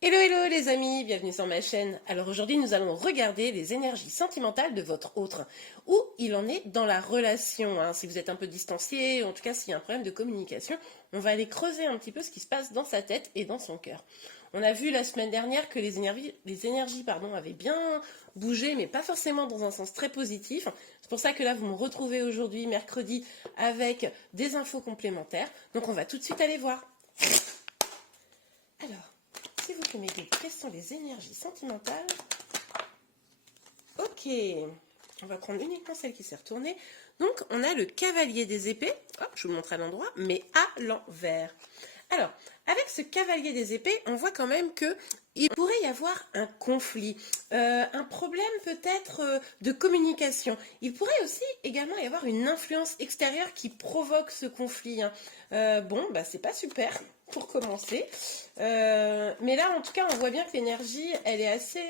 Hello hello les amis, bienvenue sur ma chaîne. Alors aujourd'hui nous allons regarder les énergies sentimentales de votre autre. Où il en est dans la relation, hein. Si vous êtes un peu distancié, en tout cas s'il y a un problème de communication, on va aller creuser un petit peu ce qui se passe dans sa tête et dans son cœur. On a vu la semaine dernière que les énergies avaient bien bougé, mais pas forcément dans un sens très positif. C'est pour ça que là vous me retrouvez aujourd'hui, mercredi, avec des infos complémentaires. Donc on va tout de suite aller voir. Alors, s'il vous plaît, mes guides, quelles sont les énergies sentimentales? Ok, on va prendre uniquement celle qui s'est retournée. Donc, on a le cavalier des épées. Hop, je vous montre à l'endroit, mais à l'envers. Alors, avec ce cavalier des épées, on voit quand même que il pourrait y avoir un conflit, un problème peut-être de communication. Il pourrait aussi également y avoir une influence extérieure qui provoque ce conflit, hein. Bon, bah c'est pas super pour commencer. Mais là, en tout cas, on voit bien que l'énergie, elle est assez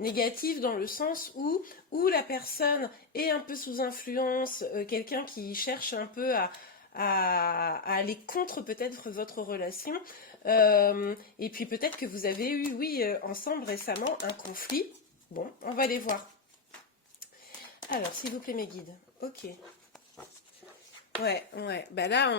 négative dans le sens où la personne est un peu sous influence, quelqu'un qui cherche un peu à aller contre peut-être votre relation. Et puis peut-être que vous avez eu, oui, ensemble récemment un conflit. Bon, on va aller voir. Alors, s'il vous plaît, mes guides. Ok. Ouais, ouais. Bah là,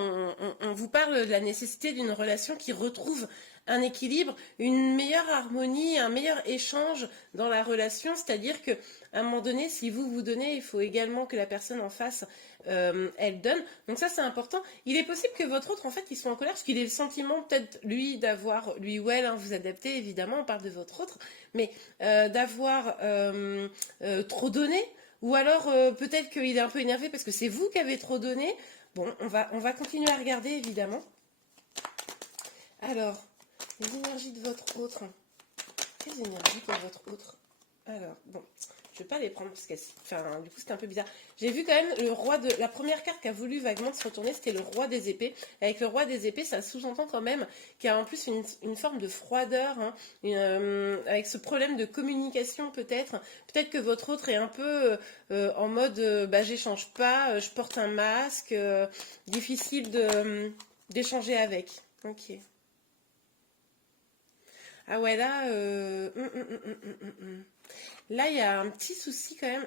on vous parle de la nécessité d'une relation qui retrouve un équilibre, une meilleure harmonie, un meilleur échange dans la relation. C'est-à-dire que, à un moment donné, si vous vous donnez, il faut également que la personne en face, elle donne. Donc ça, c'est important. Il est possible que votre autre, en fait, il soit en colère parce qu'il ait le sentiment, peut-être lui, d'avoir, lui ou elle, hein, vous adaptez évidemment, on parle de votre autre, mais d'avoir trop donné. Ou alors peut-être qu'il est un peu énervé parce que c'est vous qui avez trop donné. Bon, on va continuer à regarder évidemment. Alors, les énergies de votre autre. Quelles énergies pour votre autre? Alors, bon, je ne vais pas les prendre parce que, enfin, du coup, c'était un peu bizarre. J'ai vu quand même le roi de. La première carte qui a voulu vaguement se retourner, c'était le roi des épées. Avec le roi des épées, ça sous-entend quand même qu'il y a en plus une forme de froideur, hein, avec ce problème de communication peut-être. Peut-être que votre autre est un peu en mode bah, j'échange pas, je porte un masque, difficile d'échanger avec. Ok. Ah ouais, là, là, il y a un petit souci quand même.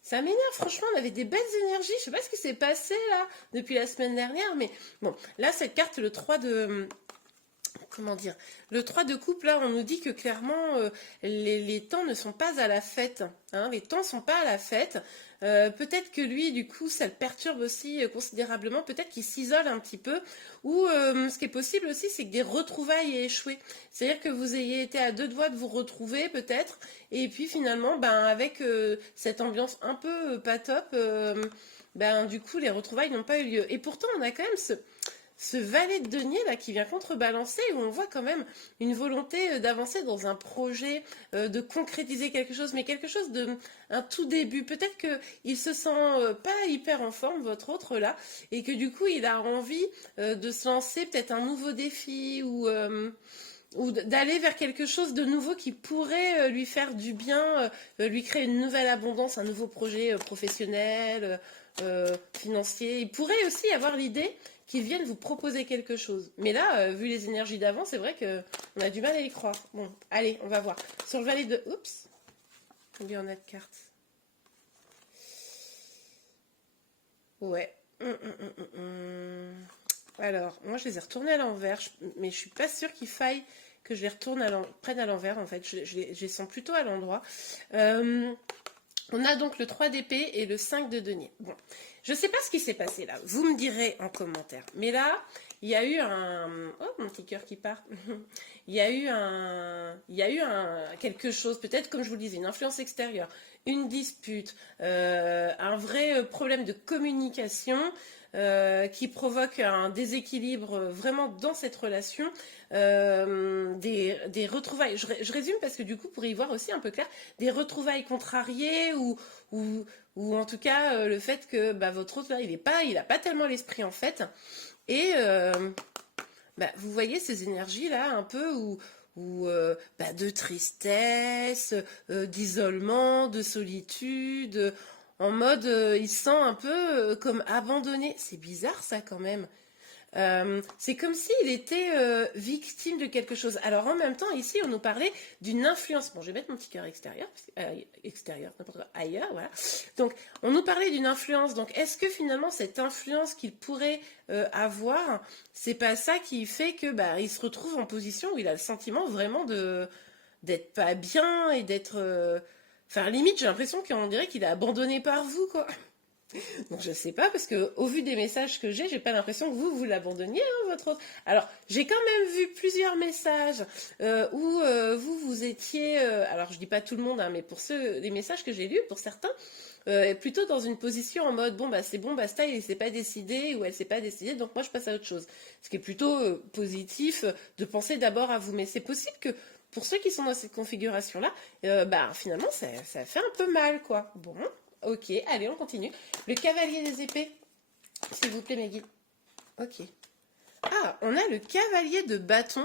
Ça m'énerve, franchement, on avait des belles énergies. Je sais pas ce qui s'est passé là depuis la semaine dernière, mais bon, là, cette carte, le 3 de. Comment dire? Le 3 de coupe, là, on nous dit que clairement, les temps ne sont pas à la fête, hein, les temps ne sont pas à la fête. Peut-être que lui, du coup, ça le perturbe aussi considérablement. Peut-être qu'il s'isole un petit peu. Ou ce qui est possible aussi, c'est que des retrouvailles aient échoué. C'est-à-dire que vous ayez été à deux doigts de vous retrouver, peut-être. Et puis finalement, ben, avec cette ambiance un peu pas top, ben, du coup, les retrouvailles n'ont pas eu lieu. Et pourtant, on a quand même ce valet de denier là qui vient contrebalancer où on voit quand même une volonté d'avancer dans un projet, de concrétiser quelque chose, mais quelque chose de un tout début. Peut-être que il se sent pas hyper en forme, votre autre là, et que du coup il a envie de se lancer peut-être un nouveau défi ou d'aller vers quelque chose de nouveau qui pourrait lui faire du bien, lui créer une nouvelle abondance, un nouveau projet professionnel, financier. Il pourrait aussi avoir l'idée qu'ils viennent vous proposer quelque chose. Mais là, vu les énergies d'avant, c'est vrai qu'on a du mal à y croire. Bon, allez, on va voir. Sur le valet de... Oups, combien on a de cartes? Ouais. Alors, moi, je les ai retournées à l'envers, mais je suis pas sûre qu'il faille que je les prenne à l'envers, en fait. Je les sens plutôt à l'endroit. On a donc le 3 d'épée et le 5 de denier. Bon, je ne sais pas ce qui s'est passé là. Vous me direz en commentaire. Mais là, il y a eu un... Oh, mon petit cœur qui part. Il y a eu quelque chose, peut-être comme je vous le disais, une influence extérieure, une dispute, un vrai problème de communication qui provoque un déséquilibre vraiment dans cette relation, des retrouvailles. Je résume parce que du coup, pour y voir aussi un peu clair, des retrouvailles contrariées ou, ou en tout cas le fait que bah, votre autre là, il a pas tellement l'esprit en fait. Et bah, vous voyez ces énergies là un peu bah, de tristesse, d'isolement, de solitude, en mode il se sent un peu comme abandonné. C'est bizarre ça quand même. C'est comme s'il était victime de quelque chose. Alors en même temps, ici, on nous parlait d'une influence. Bon, je vais mettre mon petit cœur extérieur, extérieur, n'importe quoi, ailleurs, voilà. Donc, on nous parlait d'une influence. Donc, est-ce que finalement, cette influence qu'il pourrait avoir, c'est pas ça qui fait que bah, il se retrouve en position où il a le sentiment vraiment d'être pas bien et d'être... Enfin, limite, j'ai l'impression qu'on dirait qu'il est abandonné par vous, quoi. Donc je sais pas parce que au vu des messages que j'ai pas l'impression que vous l'abandonniez votre autre. Alors j'ai quand même vu plusieurs messages où vous étiez. Alors je dis pas tout le monde, hein, mais pour les messages que j'ai lus, pour certains, plutôt dans une position en mode bon bah c'est bon basta, il s'est pas décidé ou elle s'est pas décidée, donc moi je passe à autre chose. Ce qui est plutôt positif de penser d'abord à vous. Mais c'est possible que pour ceux qui sont dans cette configuration là, bah finalement ça fait un peu mal quoi. Bon. Ok, allez, on continue. Le cavalier des épées, s'il vous plaît, Maggie. Ok. Ah, on a le cavalier de bâton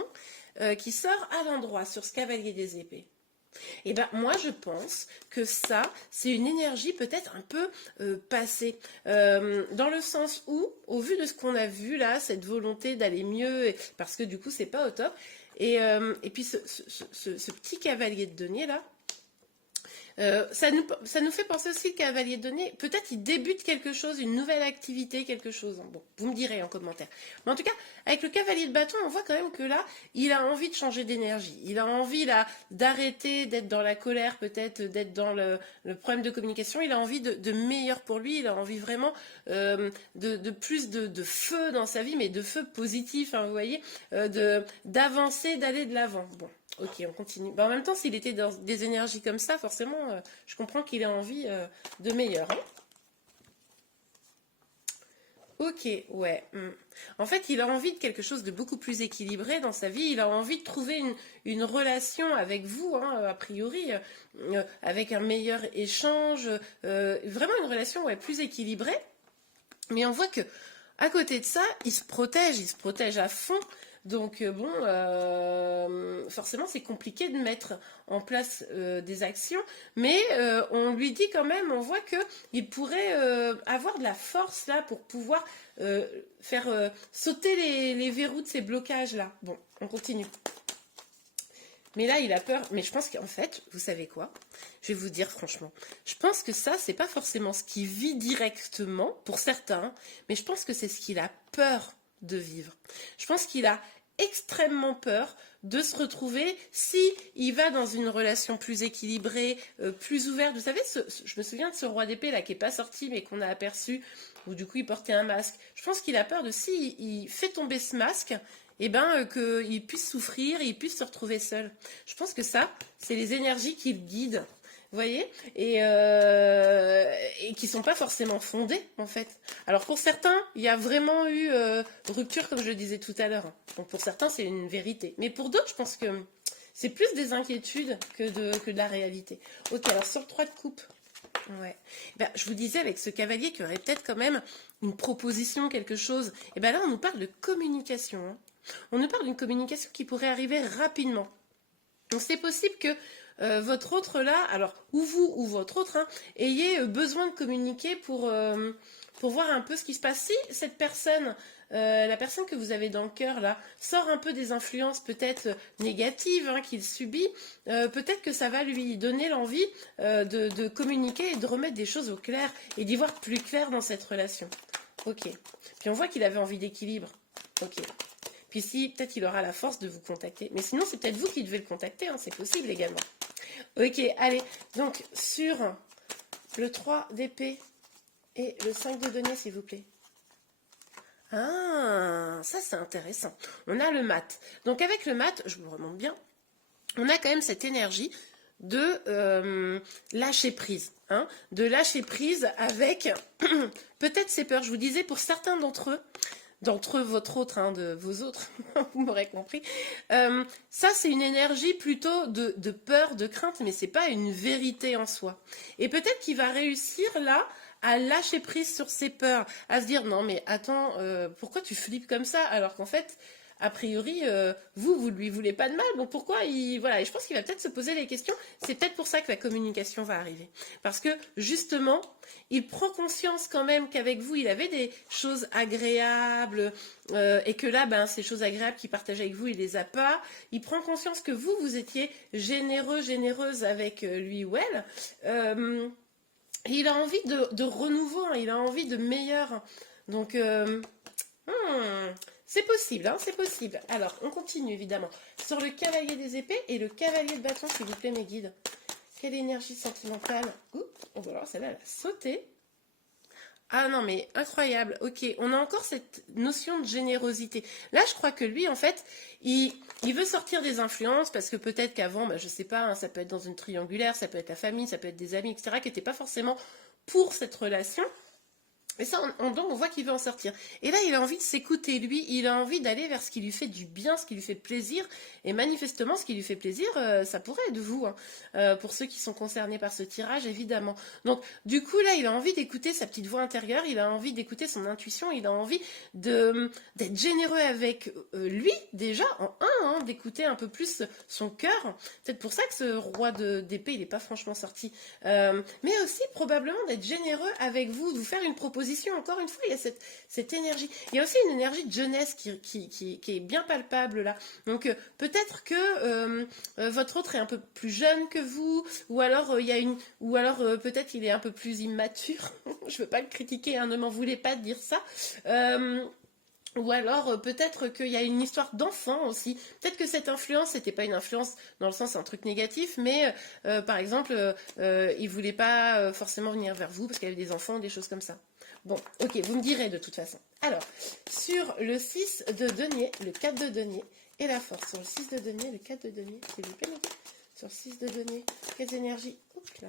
qui sort à l'endroit sur ce cavalier des épées. Et ben moi je pense que ça c'est une énergie peut-être un peu passée dans le sens où au vu de ce qu'on a vu là cette volonté d'aller mieux parce que du coup c'est pas au top et puis ce petit cavalier de denier là. Ça nous fait penser aussi le cavalier de denier. Peut-être il débute quelque chose, une nouvelle activité, quelque chose. Bon, vous me direz en commentaire. Mais en tout cas, avec le cavalier de bâton, on voit quand même que là, il a envie de changer d'énergie. Il a envie là d'arrêter d'être dans la colère, peut-être d'être dans le problème de communication. Il a envie de meilleur pour lui. Il a envie vraiment de plus de feu dans sa vie, mais de feu positif, hein, vous voyez, d'avancer, d'aller de l'avant. Bon. Ok, on continue. Bah, en même temps, s'il était dans des énergies comme ça, forcément, je comprends qu'il ait envie de meilleur. Hein. Ok, ouais. En fait, il a envie de quelque chose de beaucoup plus équilibré dans sa vie. Il a envie de trouver une relation avec vous, hein, a priori, avec un meilleur échange. Vraiment une relation plus équilibrée. Mais on voit que à côté de ça, il se protège à fond. Donc bon, forcément c'est compliqué de mettre en place des actions, mais on lui dit quand même, on voit qu'il pourrait avoir de la force là pour pouvoir faire sauter les verrous de ces blocages là. Bon, on continue. Mais là, il a peur. Mais je pense qu'en fait, vous savez quoi? Je vais vous dire franchement. Je pense que ça, c'est pas forcément ce qu'il vit directement, pour certains, mais je pense que c'est ce qu'il a peur de vivre. Je pense qu'il a extrêmement peur de se retrouver si il va dans une relation plus équilibrée, plus ouverte. Vous savez, je me souviens de ce roi d'épée là qui est pas sorti mais qu'on a aperçu où du coup il portait un masque. Je pense qu'il a peur de si il fait tomber ce masque, et qu'il puisse souffrir, il puisse se retrouver seul. Je pense que ça, c'est les énergies qui le guident. Vous voyez, et qui sont pas forcément fondées en fait. Alors pour certains, il y a vraiment eu rupture comme je le disais tout à l'heure. Donc pour certains, c'est une vérité. Mais pour d'autres, je pense que c'est plus des inquiétudes que de la réalité. Ok, alors sur le 3 de coupe. Ouais. Ben, je vous disais avec ce cavalier qu'il y aurait peut-être quand même une proposition, quelque chose. Et bien là, on nous parle de communication. Hein. On nous parle d'une communication qui pourrait arriver rapidement. Donc c'est possible que votre autre là, alors ou vous ou votre autre, hein, ayez besoin de communiquer pour voir un peu ce qui se passe. Si cette personne, la personne que vous avez dans le cœur là, sort un peu des influences peut-être négatives hein, qu'il subit, peut-être que ça va lui donner l'envie de communiquer et de remettre des choses au clair et d'y voir plus clair dans cette relation. Ok. Puis on voit qu'il avait envie d'équilibre. Ok. Puis si, peut-être il aura la force de vous contacter. Mais sinon, c'est peut-être vous qui devez le contacter, hein, c'est possible également. Ok, allez. Donc, sur le 3 d'épée et le 5 de denier, s'il vous plaît. Ah, ça c'est intéressant. On a le mat. Donc avec le mat, je me remonte bien, on a quand même cette énergie de lâcher prise. Hein, de lâcher prise avec peut-être ses peurs. Je vous disais, pour certains d'entre votre autre, hein, de vos autres, vous m'aurez compris. Ça, c'est une énergie plutôt de peur, de crainte, mais c'est pas une vérité en soi. Et peut-être qu'il va réussir là à lâcher prise sur ses peurs, à se dire non mais attends, pourquoi tu flippes comme ça alors qu'en fait, a priori, vous lui voulez pas de mal. Bon, pourquoi il... Voilà, et je pense qu'il va peut-être se poser les questions. C'est peut-être pour ça que la communication va arriver. Parce que, justement, il prend conscience quand même qu'avec vous, il avait des choses agréables et que là, ben, ces choses agréables qu'il partage avec vous, il les a pas. Il prend conscience que vous étiez généreux, généreuse avec lui ou elle. Et il a envie de renouveau, hein, il a envie de meilleur. Donc, c'est possible, hein, c'est possible. Alors, on continue évidemment sur le cavalier des épées et le cavalier de bâton, s'il vous plaît, mes guides. Quelle énergie sentimentale. Ouh, on va voir, celle-là, elle a sauté. Ah non, mais incroyable. Ok, on a encore cette notion de générosité. Là, je crois que lui, en fait, il veut sortir des influences parce que peut-être qu'avant, bah, je sais pas, hein, ça peut être dans une triangulaire, ça peut être la famille, ça peut être des amis, etc., qui n'étaient pas forcément pour cette relation. Et ça, donc on voit qu'il veut en sortir. Et là, il a envie de s'écouter, lui. Il a envie d'aller vers ce qui lui fait du bien, ce qui lui fait plaisir. Et manifestement, ce qui lui fait plaisir, ça pourrait être vous. Hein. Pour ceux qui sont concernés par ce tirage, évidemment. Donc, du coup, là, il a envie d'écouter sa petite voix intérieure. Il a envie d'écouter son intuition. Il a envie d'être généreux avec lui, déjà, en un, hein, d'écouter un peu plus son cœur. Peut-être pour ça que ce roi d'épée, il n'est pas franchement sorti. Mais aussi, probablement, d'être généreux avec vous, de vous faire une proposition. Encore une fois, il y a cette énergie. Il y a aussi une énergie de jeunesse qui est bien palpable là. Donc peut-être que votre autre est un peu plus jeune que vous, ou alors peut-être il est un peu plus immature. Je veux pas le critiquer, hein, ne m'en voulez pas de dire ça. Ou alors peut-être qu'il y a une histoire d'enfant aussi. Peut-être que cette influence, c'était pas une influence dans le sens un truc négatif, mais par exemple, il voulait pas forcément venir vers vous parce qu'il y avait des enfants, des choses comme ça. Bon, ok, vous me direz de toute façon. Alors, sur le 6 de denier, le 4 de denier et la force. Sur le 6 de denier, le 4 de denier, s'il vous plaît, sur le 6 de denier, quelles énergies? Oups là.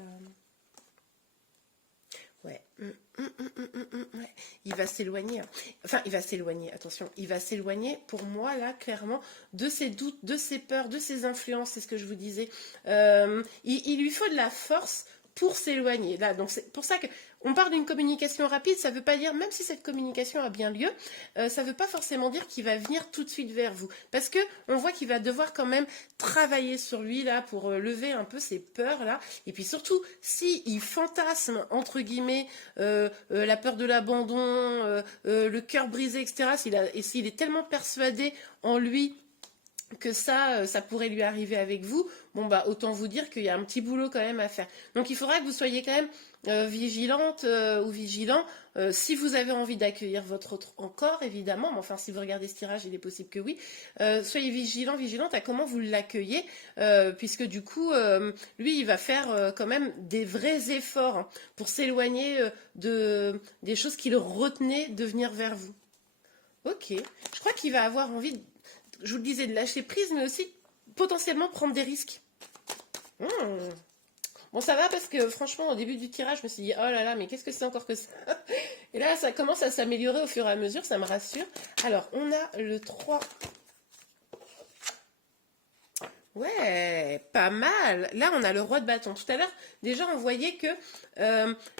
Ouais. Ouais. Il va s'éloigner. Hein. Enfin, il va s'éloigner, attention. Il va s'éloigner, pour moi, là, clairement, de ses doutes, de ses peurs, de ses influences, c'est ce que je vous disais. Il lui faut de la force pour s'éloigner. Là, donc c'est pour ça que on parle d'une communication rapide, ça ne veut pas dire, même si cette communication a bien lieu, ça ne veut pas forcément dire qu'il va venir tout de suite vers vous. Parce que on voit qu'il va devoir quand même travailler sur lui là pour lever un peu ses peurs là. Et puis surtout, s'il fantasme, entre guillemets, la peur de l'abandon, le cœur brisé, etc., et s'il est tellement persuadé en lui que ça pourrait lui arriver avec vous, bon bah autant vous dire qu'il y a un petit boulot quand même à faire. Donc il faudra que vous soyez quand même vigilante ou vigilant si vous avez envie d'accueillir votre autre encore, évidemment, mais enfin si vous regardez ce tirage, il est possible que oui. Soyez vigilant, vigilante à comment vous l'accueillez, puisque du coup, lui, il va faire quand même des vrais efforts hein, pour s'éloigner des choses qui le retenaient de venir vers vous. Ok, je crois qu'il va avoir envie je vous le disais, de lâcher prise, mais aussi potentiellement prendre des risques. Bon, ça va parce que franchement, au début du tirage, je me suis dit, oh là là, mais qu'est-ce que c'est encore que ça? Et là, ça commence à s'améliorer au fur et à mesure, ça me rassure. Alors, on a le 3. Ouais, pas mal. Là, on a le roi de bâton. Tout à l'heure, déjà, on voyait que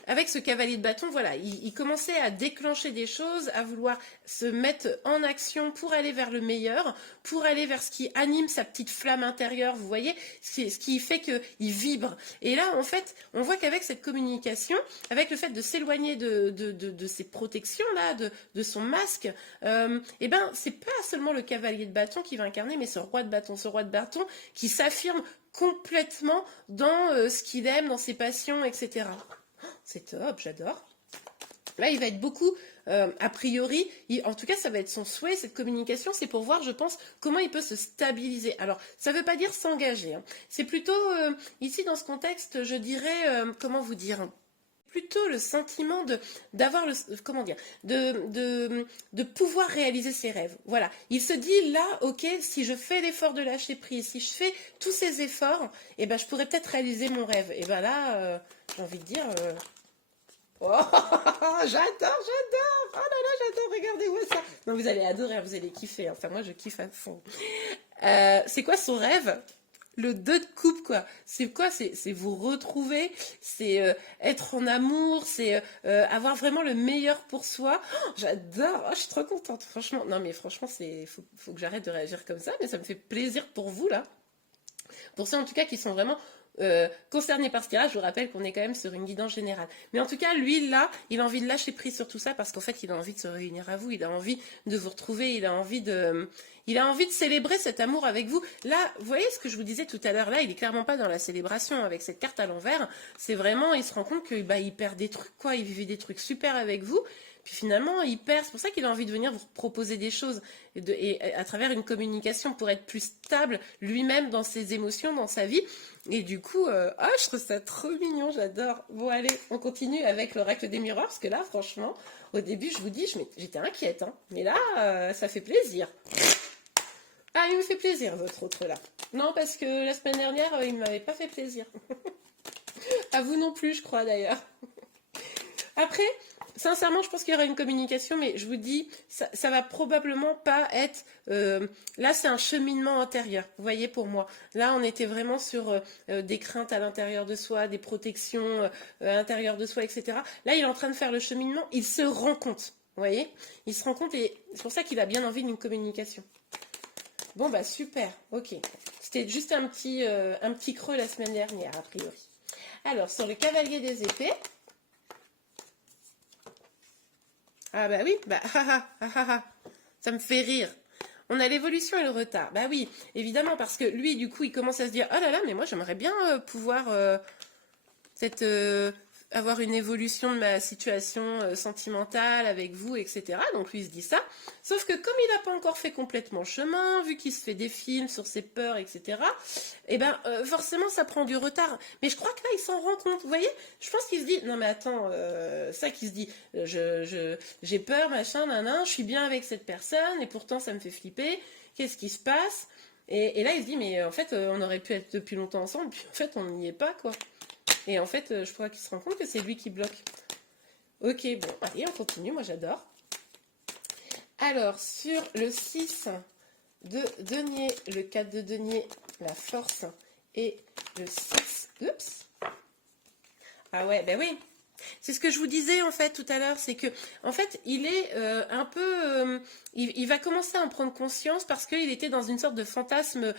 avec ce cavalier de bâton, voilà, il commençait à déclencher des choses, à vouloir se mettre en action pour aller vers le meilleur, pour aller vers ce qui anime sa petite flamme intérieure, vous voyez, ce qui fait qu'il vibre. Et là, en fait, on voit qu'avec cette communication, avec le fait de s'éloigner de ses protections-là, de son masque, eh ben, c'est pas seulement le cavalier de bâton qui va incarner, mais ce roi de bâton qui s'affirme complètement dans ce qu'il aime, dans ses passions, etc. C'est top, j'adore. Là, il va être beaucoup, a priori, en tout cas, ça va être son souhait, cette communication, c'est pour voir, je pense, comment il peut se stabiliser. Alors, ça ne veut pas dire s'engager. Hein. C'est plutôt, ici, dans ce contexte, je dirais, comment vous dire plutôt le sentiment d'avoir le comment dire de pouvoir réaliser ses rêves. Voilà, il se dit là, ok, si je fais l'effort de lâcher prise, si je fais tous ces efforts, et ben je pourrais peut-être réaliser mon rêve. Et ben là, j'ai envie de dire oh, j'adore, oh là là, j'adore, regardez-moi ça. Non, vous allez adorer, vous allez kiffer. Enfin, moi, je kiffe à fond. C'est quoi son rêve? Le 2 de coupe, quoi. C'est quoi? C'est vous retrouver, c'est être en amour, c'est avoir vraiment le meilleur pour soi. Oh, j'adore, oh, je suis trop contente, franchement. Non, mais franchement, faut que j'arrête de réagir comme ça, mais ça me fait plaisir pour vous, là. Pour ceux, en tout cas, qui sont vraiment concernés par ce tirage, je vous rappelle qu'on est quand même sur une guidance générale. Mais en tout cas, lui, là, il a envie de lâcher prise sur tout ça parce qu'en fait, il a envie de se réunir à vous, il a envie de vous retrouver, il a envie de célébrer cet amour avec vous. Là, vous voyez ce que je vous disais tout à l'heure, là, il est clairement pas dans la célébration avec cette carte à l'envers. C'est vraiment, il se rend compte que bah, il perd des trucs, quoi. Il vivait des trucs super avec vous. Puis finalement, il perd. C'est pour ça qu'il a envie de venir vous proposer des choses et à travers une communication pour être plus stable lui-même dans ses émotions, dans sa vie. Et du coup, je trouve ça trop mignon, j'adore. Bon, allez, on continue avec l'oracle des miroirs parce que là, franchement, au début, je vous dis, j'étais inquiète, hein, mais là, ça fait plaisir. Ah, il me fait plaisir, votre autre là. Non, parce que la semaine dernière, il ne m'avait pas fait plaisir. À vous non plus, je crois d'ailleurs. Après, sincèrement, je pense qu'il y aura une communication, mais je vous dis, ça va probablement pas être... là, c'est un cheminement intérieur, vous voyez, pour moi. Là, on était vraiment sur des craintes à l'intérieur de soi, des protections à l'intérieur de soi, etc. Là, il est en train de faire le cheminement, il se rend compte, vous voyez. Il se rend compte et c'est pour ça qu'il a bien envie d'une communication. Bon, bah super, ok. C'était juste un petit creux la semaine dernière, a priori. Alors, sur le cavalier des épées... Ah bah oui, bah ça me fait rire. On a l'évolution et le retard. Bah oui, évidemment, parce que lui, du coup, il commence à se dire, oh là là, mais moi, j'aimerais bien pouvoir peut-être avoir une évolution de ma situation sentimentale avec vous, etc. Donc lui, il se dit ça. Sauf que comme il n'a pas encore fait complètement le chemin, vu qu'il se fait des films sur ses peurs, etc., et ben forcément, ça prend du retard. Mais je crois que là, il s'en rend compte. Vous voyez, je pense qu'il se dit, non mais attends, ça qu'il se dit, j'ai peur, machin, nanan, je suis bien avec cette personne, et pourtant, ça me fait flipper. Qu'est-ce qui se passe? Et là, il se dit, mais en fait, on aurait pu être depuis longtemps ensemble, puis en fait, on n'y est pas, quoi. Et en fait, je crois qu'il se rend compte que c'est lui qui bloque. Ok, bon, allez, on continue, moi j'adore. Alors, sur le 6 de denier, le 4 de denier, la force, et le 6... Oups. Ah ouais, ben oui. C'est ce que je vous disais en fait tout à l'heure, c'est que en fait il est un peu, il va commencer à en prendre conscience parce qu'il était dans une sorte de fantasme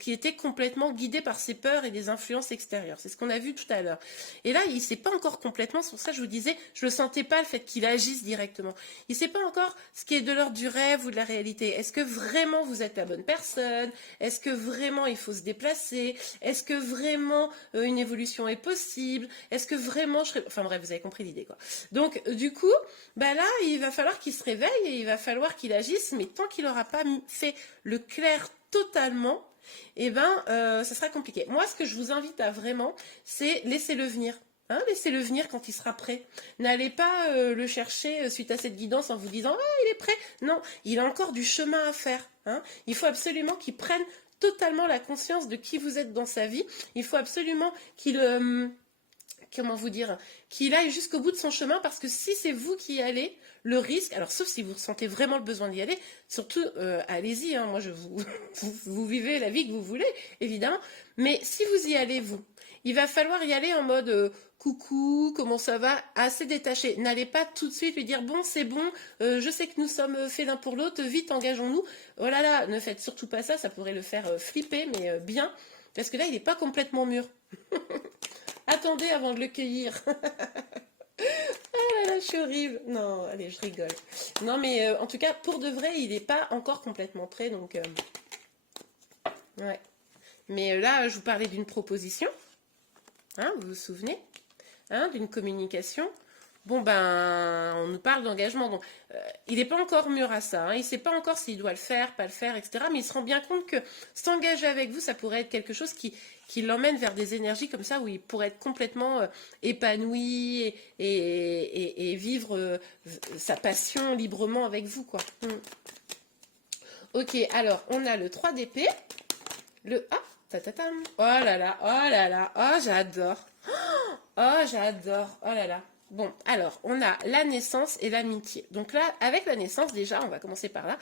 qui était complètement guidé par ses peurs et des influences extérieures. C'est ce qu'on a vu tout à l'heure. Et là il ne sait pas encore complètement, sur ça je vous disais, je le sentais pas le fait qu'il agisse directement. Il ne sait pas encore ce qui est de l'ordre du rêve ou de la réalité. Est-ce que vraiment vous êtes la bonne personne? Est-ce que vraiment il faut se déplacer? Est-ce que vraiment une évolution est possible? Est-ce que vraiment je serais... Enfin bref, vous avez compris l'idée, quoi. Donc, du coup, bah là, il va falloir qu'il se réveille et il va falloir qu'il agisse, mais tant qu'il n'aura pas fait le clair totalement, eh ben, ça sera compliqué. Moi, ce que je vous invite à vraiment, c'est laissez-le venir. Hein, laissez-le venir quand il sera prêt. N'allez pas le chercher suite à cette guidance en vous disant « Ah, il est prêt !» Non, il a encore du chemin à faire. Hein. Il faut absolument qu'il prenne totalement la conscience de qui vous êtes dans sa vie. Il faut absolument qu'il... comment vous dire, qu'il aille jusqu'au bout de son chemin, parce que si c'est vous qui y allez, le risque, alors sauf si vous ressentez vraiment le besoin d'y aller, surtout allez-y, hein, moi vous vivez la vie que vous voulez, évidemment, mais si vous y allez vous, il va falloir y aller en mode coucou, comment ça va, assez détaché. N'allez pas tout de suite lui dire bon c'est bon, je sais que nous sommes faits l'un pour l'autre, vite engageons-nous. Oh là là, ne faites surtout pas ça, ça pourrait le faire flipper, mais bien, parce que là il n'est pas complètement mûr. Attendez avant de le cueillir. Ah là là, je suis horrible. Non, allez, je rigole. Non, mais en tout cas, pour de vrai, il n'est pas encore complètement prêt, donc... ouais. Mais là, je vous parlais d'une proposition. Hein, vous vous souvenez, hein, d'une communication. Bon, ben, on nous parle d'engagement. Donc, il n'est pas encore mûr à ça. Hein, il ne sait pas encore s'il doit le faire, pas le faire, etc. Mais il se rend bien compte que s'engager avec vous, ça pourrait être quelque chose qui l'emmène vers des énergies comme ça, où il pourrait être complètement épanoui et vivre sa passion librement avec vous, quoi. Ok, alors, on a le 3 d'épée. Le... Ah, ta-ta-tam. Oh là là, oh là là, oh j'adore. Oh, j'adore, oh là là. Bon, alors, on a la naissance et l'amitié. Donc là, avec la naissance, déjà, on va commencer par là,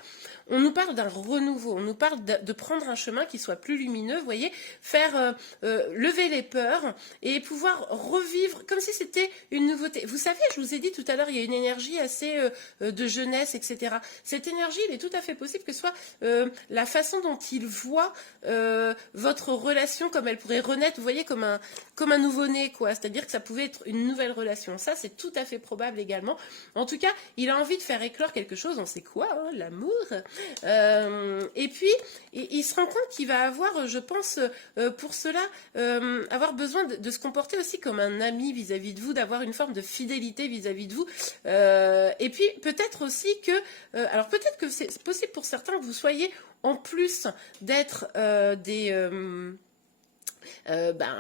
on nous parle d'un renouveau, on nous parle de prendre un chemin qui soit plus lumineux, vous voyez, faire lever les peurs et pouvoir revivre comme si c'était une nouveauté. Vous savez, je vous ai dit tout à l'heure, il y a une énergie assez de jeunesse, etc. Cette énergie, il est tout à fait possible que ce soit la façon dont il voit votre relation, comme elle pourrait renaître, vous voyez, comme un nouveau-né, quoi. C'est-à-dire que ça pouvait être une nouvelle relation. Ça, c'est tout à fait probable également. En tout cas, il a envie de faire éclore quelque chose, on sait quoi, hein, l'amour. Et puis, il se rend compte qu'il va avoir, je pense, pour cela, avoir besoin de se comporter aussi comme un ami vis-à-vis de vous, d'avoir une forme de fidélité vis-à-vis de vous. Et puis, peut-être aussi que, alors peut-être que c'est possible pour certains que vous soyez, en plus d'être un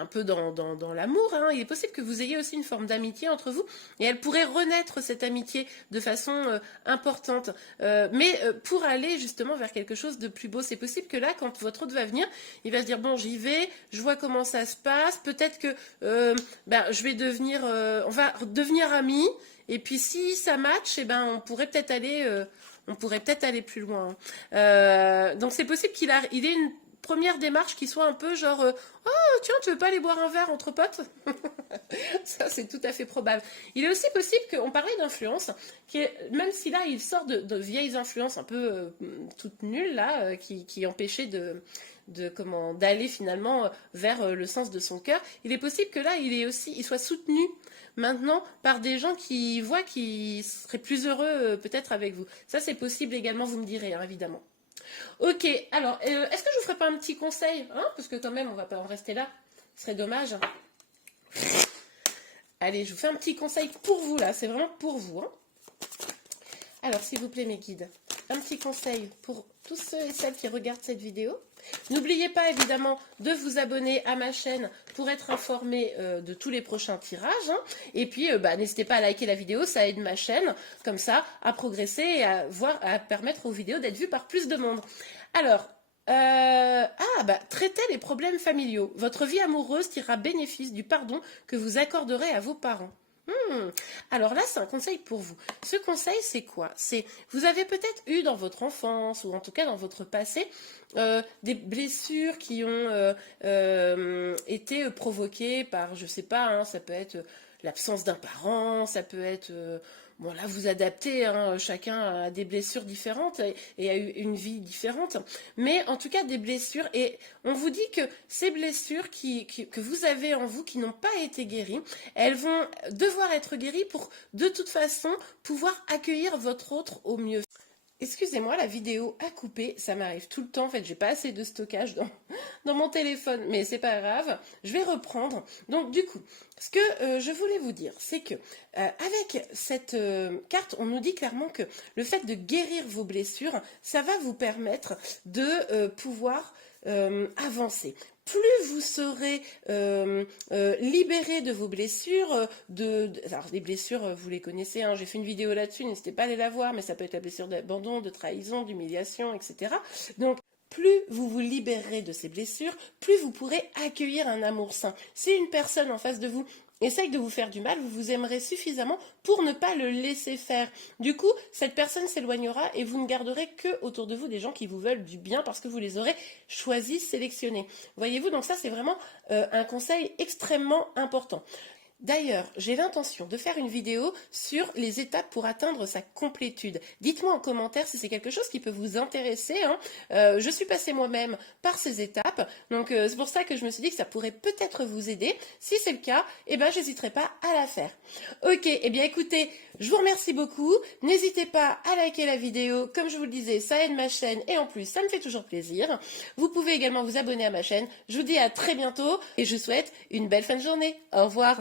peu dans l'amour, hein. Il est possible que vous ayez aussi une forme d'amitié entre vous et elle pourrait renaître cette amitié de façon importante, mais pour aller justement vers quelque chose de plus beau. C'est possible que là, quand votre hôte va venir, il va se dire bon, j'y vais, je vois comment ça se passe, peut-être que je vais devenir, on va devenir amis, et puis si ça match, on pourrait peut-être aller plus loin. Donc c'est possible qu'il ait une première démarche qui soit un peu genre oh tiens, tu veux pas aller boire un verre entre potes? Ça, c'est tout à fait probable. Il est aussi possible qu'on parlait d'influence, même si là il sort de vieilles influences un peu toutes nulles là, qui empêchaient d'aller finalement vers le sens de son cœur. Il est possible que là il soit soutenu maintenant par des gens qui voient qu'ils seraient plus heureux peut-être avec vous. Ça, c'est possible également, vous me direz, hein, évidemment. Ok, alors, est-ce que je vous ferai pas un petit conseil, hein? Parce que quand même, on va pas en rester là. Ce serait dommage. Allez, je vous fais un petit conseil pour vous, là. C'est vraiment pour vous, hein. Alors, s'il vous plaît, mes guides, un petit conseil pour tous ceux et celles qui regardent cette vidéo. N'oubliez pas, évidemment, de vous abonner à ma chaîne pour être informé de tous les prochains tirages, hein. Et puis, n'hésitez pas à liker la vidéo, ça aide ma chaîne, comme ça, à progresser et à permettre aux vidéos d'être vues par plus de monde. Alors, traitez les problèmes familiaux. Votre vie amoureuse tirera bénéfice du pardon que vous accorderez à vos parents. Alors là, c'est un conseil pour vous. Ce conseil, c'est quoi? Vous avez peut-être eu dans votre enfance, ou en tout cas dans votre passé, des blessures qui ont été provoquées par, je sais pas, hein, ça peut être l'absence d'un parent, ça peut être... Bon, là, vous adaptez, hein, chacun a des blessures différentes et a eu une vie différente. Mais en tout cas, des blessures. Et on vous dit que ces blessures que vous avez en vous, qui n'ont pas été guéries, elles vont devoir être guéries pour, de toute façon, pouvoir accueillir votre autre au mieux. Excusez-moi, la vidéo a coupé, ça m'arrive tout le temps, en fait j'ai pas assez de stockage dans mon téléphone, mais c'est pas grave, je vais reprendre. Donc du coup, ce que je voulais vous dire, c'est que avec cette carte, on nous dit clairement que le fait de guérir vos blessures, ça va vous permettre de pouvoir avancer. Plus vous serez libéré de vos blessures, alors les blessures, vous les connaissez, hein, j'ai fait une vidéo là-dessus, n'hésitez pas à aller la voir, mais ça peut être la blessure d'abandon, de trahison, d'humiliation, etc. Donc, plus vous vous libérerez de ces blessures, plus vous pourrez accueillir un amour sain. Si une personne en face de vous essaye de vous faire du mal, vous vous aimerez suffisamment pour ne pas le laisser faire. Du coup, cette personne s'éloignera et vous ne garderez que autour de vous des gens qui vous veulent du bien parce que vous les aurez choisis, sélectionnés. Voyez-vous, donc ça c'est vraiment un conseil extrêmement important. D'ailleurs, j'ai l'intention de faire une vidéo sur les étapes pour atteindre sa complétude. Dites-moi en commentaire si c'est quelque chose qui peut vous intéresser, hein. Je suis passée moi-même par ces étapes, donc c'est pour ça que je me suis dit que ça pourrait peut-être vous aider. Si c'est le cas, j'hésiterai pas à la faire. Ok, écoutez, je vous remercie beaucoup. N'hésitez pas à liker la vidéo. Comme je vous le disais, ça aide ma chaîne et en plus, ça me fait toujours plaisir. Vous pouvez également vous abonner à ma chaîne. Je vous dis à très bientôt et je vous souhaite une belle fin de journée. Au revoir.